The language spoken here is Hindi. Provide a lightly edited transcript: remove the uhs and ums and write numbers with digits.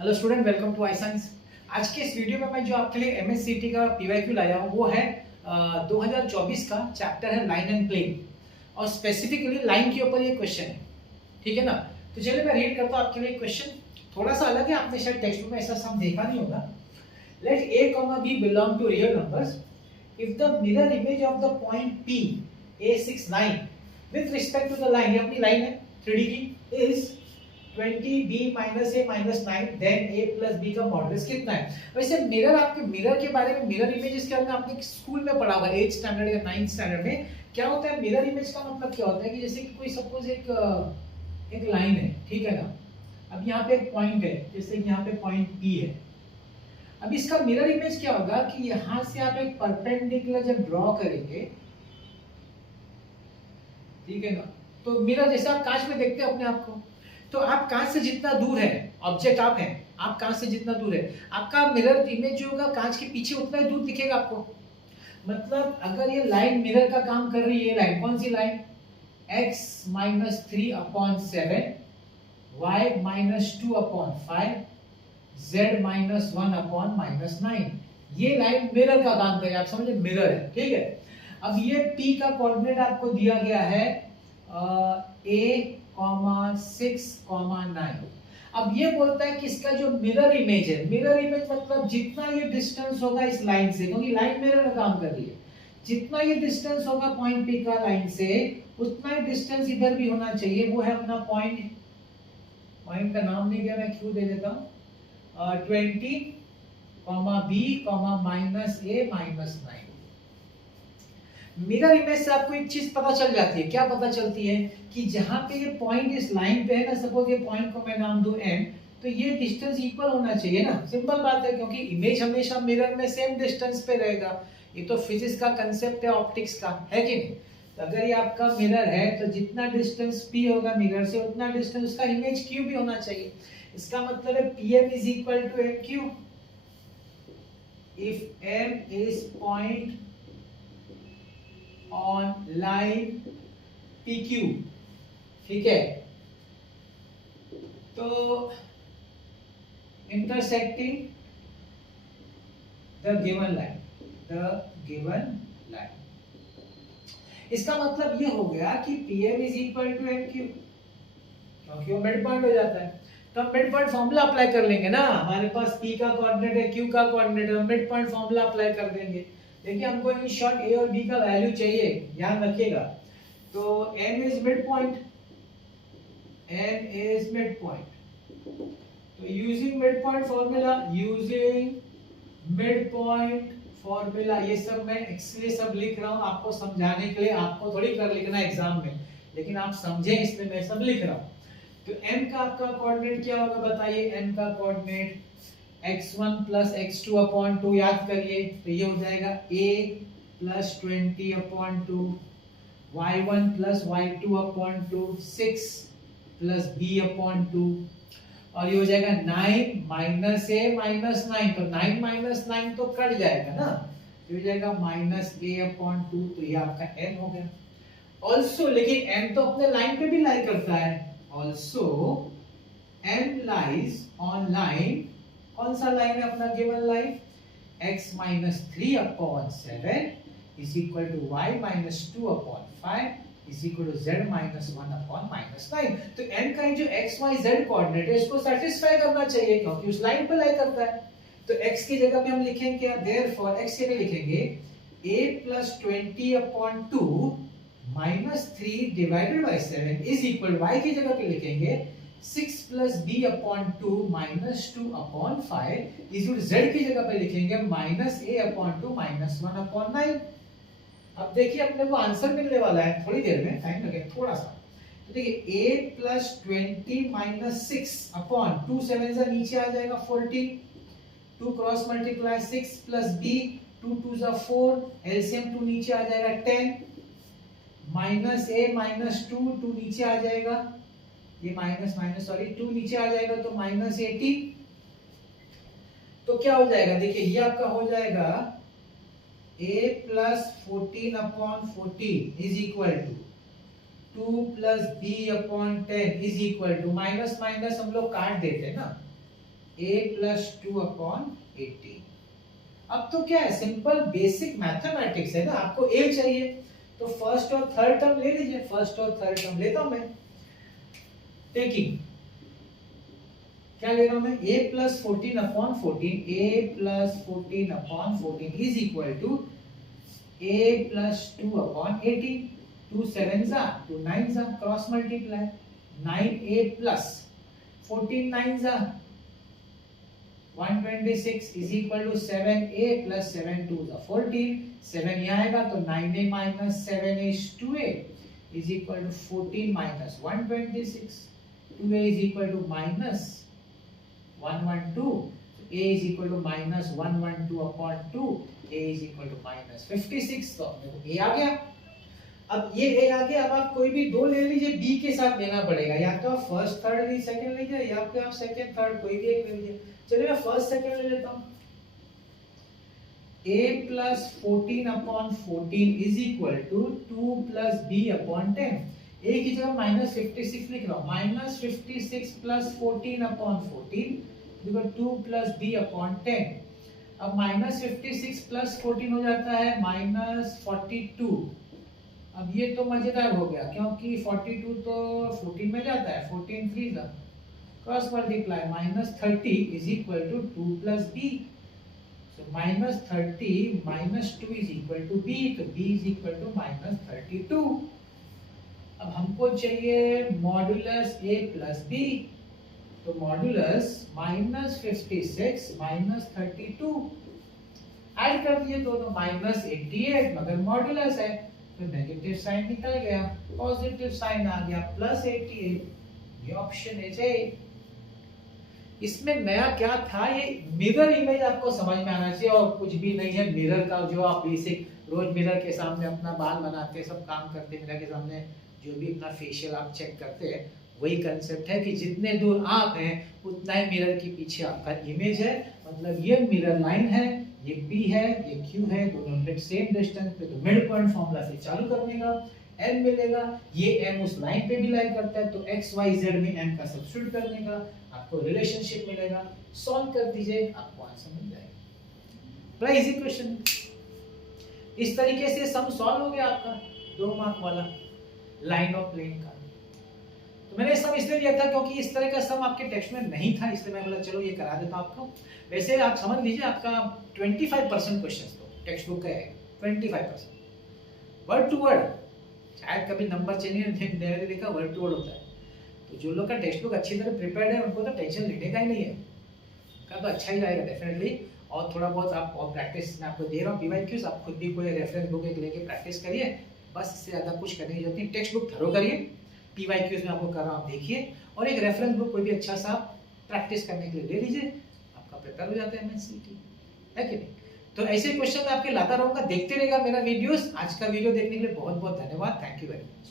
Hello student, welcome to I science. आज के इस वीडियो में मैं जो आपके लिए एमएससीटी का पीवाईक्यू लाया हूँ वो है 2024 का चैप्टर है लाइन एंड प्लेन, और स्पेसिफिकली लाइन के ऊपर ये क्वेश्चन है। ठीक है ना। तो चलिए मैं रीड करता हूँ आपके लिए क्वेश्चन। थोड़ा सा अलग है, आपने शायद टेक्स्ट बुक में ऐसा सम देखा नहीं होगा। Let a comma b belong to real numbers if the mirror image of the point P A69 with respect to the line, ये अपनी लाइन है 3D की, is 20b minus a minus 9 then a plus b का मॉडुलस कितना है। वैसे मिरर, आपके मिरर के बारे में, मिरर इमेजेस के बारे में आपने स्कूल में पढ़ा होगा 8th स्टैंडर्ड या 9th स्टैंडर्ड में। क्या होता है मिरर इमेज का मतलब क्या होता है कि जैसे कि कोई सपोज एक लाइन है, ठीक है ना। अब यहाँ पे एक पॉइंट है, जैसे यहाँ पे पॉइंट P है। अब इसका मिरर इमेज क्या होगा कि यहाँ से आप एक परपेंडिकुलर जब ड्रॉ करेंगे, ठीक है ना, तो मिरर जैसे आप कांच में देखते हैं अपने आप को, तो आप कांच से जितना दूर है, ऑब्जेक्ट आप हैं, आप कांच से जितना दूर है, आपका मिरर इमेज जो होगा कांच के पीछे उतना ही दूर दिखेगा आपको। मतलब अगर ये लाइन मिरर का काम कर रही है, लाइन कौन सी line, x minus 3/7, y minus 2/5, z minus 1/-9, ये लाइन मिरर का काम करेगी। आप समझे, मिरर है, ठीक है। अब ये p का कोऑर्डिनेट आपको दिया गया है a,6,9। अब ये बोलता है कि इसका जो मिरर इमेज है, मिरर इमेज मतलब जितना ये डिस्टेंस होगा इस लाइन से, क्योंकि लाइन मिरर का काम कर रही है, जितना ये डिस्टेंस होगा पॉइंट P का लाइन से, उतना ही डिस्टेंस इधर भी होना चाहिए। वो है अपना पॉइंट, पॉइंट का नाम नहीं दिया, मैं क्यों दे देता हूँ, 20, b, minus a minus 9। Mirror image से आपको एक चीज पता चल जाती है। क्या पता चलती है कि जहां पे ये पॉइंट इस लाइन पे है ना, सपोज ये पॉइंट को मैं नाम दूं m, तो ये डिस्टेंस इक्वल होना चाहिए ना। सिंपल बात है, क्योंकि इमेज हमेशा मिरर में सेम डिस्टेंस पे रहेगा। ये तो फिजिक्स का कंसेप्ट है, ऑप्टिक्स का, है कि नहीं। तो अगर ये आपका मिरर है तो जितना डिस्टेंस p होगा मिरर से, उतना डिस्टेंस उसका इमेज q भी होना चाहिए। इसका मतलब है pm is equal to mq if m is point on line PQ, ठीक है। तो इंटरसेक्टिंग द गिवन लाइन, इसका मतलब ये हो गया कि PM is equal to MQ, क्योंकि वो मिड पॉइंट हो जाता है। तो हम मिड पॉइंट फॉर्मूला अप्लाई कर लेंगे ना। हमारे पास P का कोऑर्डिनेट है, Q का कोऑर्डिनेट है, मिड पॉइंट फॉर्मूला अप्लाई कर देंगे। देखिए हमको इन शॉर्ट A और B का वैल्यू चाहिए, ध्यान रखिएगा। तो M इज मिड पॉइंट, तो यूजिंग मिड पॉइंट फॉर्मूला, ये सब मैं इसलिए सब लिख रहा हूँ आपको समझाने के लिए, आपको थोड़ी कर लिखना है एग्जाम में, लेकिन आप समझे इसलिए मैं सब लिख रहा हूँ। तो M का आपका कोऑर्डिनेट क्या होगा बताइए। M का कोऑर्डिनेट x1 प्लस x2/2, याद करिए, तो ये हो जाएगा a plus 20/2, y1 plus y2/2, 6 plus b/2, और ये हो जाएगा 9 माइनस a माइनस 9, तो 9 माइनस 9 तो कट जाएगा ना, तो ये हो जाएगा माइनस a/2, तो ये आपका n हो गया। ऑल्सो, लेकिन m तो अपने लाइन पे भी लाई करता है, also m lies on line, कौन सा लाइन है अपना given line, x minus 3/7 is equal to y minus 2/5 is equal to z minus 1/-9। तो n का जो x y z कोऑर्डिनेट है इसको सेटिस्फाई करना चाहिए, क्योंकि उस लाइन पे लाई करता है। तो x की जगह पे हम लिखेंगे क्या, देयरफॉर x के लिए लिखेंगे a plus 20/2 minus 3 divided by 7 is equal, y की जगह पे लिखेंगे 6 plus b/2 minus 2/5 is equal, z की जगह पे लिखेंगे माइनस a/2 माइनस 1/9। अब देखिए अपने को आंसर मिलने वाला है थोड़ी देर में, टाइम लगेगा थोड़ा सा। तो देखिए a प्लस 20 माइनस 6/2, 7 से नीचे आ जाएगा 14, 2 क्रॉस मल्टीप्लाई 6 प्लस b, 2 2 जा 4, एलसीएम 2 नीचे आ जाएगा 10, माइनस a माइनस 2, 2 नीचे आ जाएगा, ये सॉरी 2 नीचे आ जाएगा तो माइनस 80। तो क्या हो जाएगा, देखिए ये आपका हो जाएगा a plus 14/14 is equal to 2 plus b/10 is equal to, minus minus हम लोग काट देते हैं ना, a प्लस 2/18। अब तो क्या है, सिंपल बेसिक मैथमेटिक्स है ना, आपको a चाहिए तो फर्स्ट और थर्ड टर्म ले लीजिए, फर्स्ट और थर्ड टर्म लेता हूं मैं। टेकिंग क्या ले रहा हूं मैं, a plus 14/14, a plus 14/14 is equal to a plus 2/18। 2 7s are 2 9s are, cross multiply, 9a plus 14 9s are 126 is equal to 7a plus 7 2s are 14। 7 यहाँ आएगा तो 9a minus 7a is 2a is equal to 14 minus 126। 2a is equal to minus 112, a is equal to minus 112/2, a is equal to minus 56। तो अपने को a आ गया। अब ये a आ गया, अब आप कोई भी दो ले लीजिए, b के साथ लेना पड़ेगा, या तो आप फर्स्ट थर्ड ली सेकंड लीजिए, या फिर आप सेकंड थर्ड कोई भी एक ले लीजिए। चलिए मैं फर्स्ट सेकंड ले लेता हूं। a plus 14/14 is equal to 2 plus b/10। a की जगह माइनस 56 लिख रहा हूं, minus 56 plus 14/14 equal 2 plus b/10। अब माइनस 56 प्लस 14 हो जाता है माइनस 42। अब ये तो मजेदार हो गया, क्योंकि 42 तो 14 में जाता है, 14 3 जा cross multiply, minus 30 is equal to 2 plus b। So minus 30 minus 2 is equal to b, तो b is equal to minus 32। अब हमको चाहिए मॉड्यूलस a प्लस b, तो मॉड्यूलस माइनस 56 माइनस 32 ऐड कर दिए दोनों, माइनस 88, मगर मॉड्यूलस है तो नेगेटिव साइन निकल गया, पॉजिटिव साइन आ गया प्लस 88। ये ऑप्शन है। इसमें नया क्या था, ये मिरर इमेज आपको समझ में आना चाहिए, और कुछ भी नहीं है। मिरर का जो आप बेसिक रोज मिरर के सामने अपना बाल बनाते हैं, सब काम करते हैं, मिरर के सामने जो भी अपना फेशियल आप चेक करते हैं, वही कंसेप्ट है कि जितने दूर आप हैं उतना ही मिरर के पीछे आपका इमेज है। मतलब ये मिरर लाइन है, ये P है, ये Q है, दोनों सेम डिस्टेंस पे, तो मिड पॉइंट फार्मूला से चालू करने का m मिलेगा, ये m उस लाइन पे भी लाई करता है, तो x y z में m का सब्स्टिट्यूट करने का आपको रिलेशनशिप मिलेगा। सॉल्व कर दीजिए, आपको आंसर मिल जाएगा। बड़ा इजी क्वेश्चन। इस तरीके से सम सॉल्व हो गया आपका 2 मार्क वाला लाइन ऑफ प्लेन का। तो मैंने सम इसलिए लिया था क्योंकि इस तरह का सम आपके टेक्स्ट में नहीं था, इसलिए मैं बोला चलो ये करा देता हूं आपको। वैसे आप समझ लीजिए आपका 25% क्वेश्चंस तो टेक्स्ट बुक का है, 25% वर्ड टू वर्ड, शायद कभी नंबर चेंज नहीं देखा, वर्ड टू वर्ड होता है। तो जो लोग का टेक्स्ट बुक अच्छी तरह प्रिपेयर्ड है उनको तो टेंशन लेने का ही नहीं है, उनका तो अच्छा ही जाएगा डेफिनेटली। और थोड़ा बहुत आप और प्रैक्टिस मैं आपको दे रहा हूँ, पीवाईक्यूज आप खुद भी कोई रेफरेंस बुक एक लेके प्रैक्टिस करिए, बस इससे ज़्यादा कुछ करने की जरूरत नहीं। टेक्स्ट बुक थरो करिए, पीवाईक्यूज में आपको कर रहा हूँ आप देखिए, और एक रेफरेंस बुक कोई भी अच्छा सा प्रैक्टिस करने के लिए ले लीजिए, आपका प्रिपेयर हो जाता है एमएससीटी, है कि नहीं। तो ऐसे क्वेश्चन मैं आपके लाता रहूँगा, देखते रहेगा मेरा वीडियोस। आज का वीडियो देखने के लिए बहुत बहुत धन्यवाद, थैंक यू वेरी मच।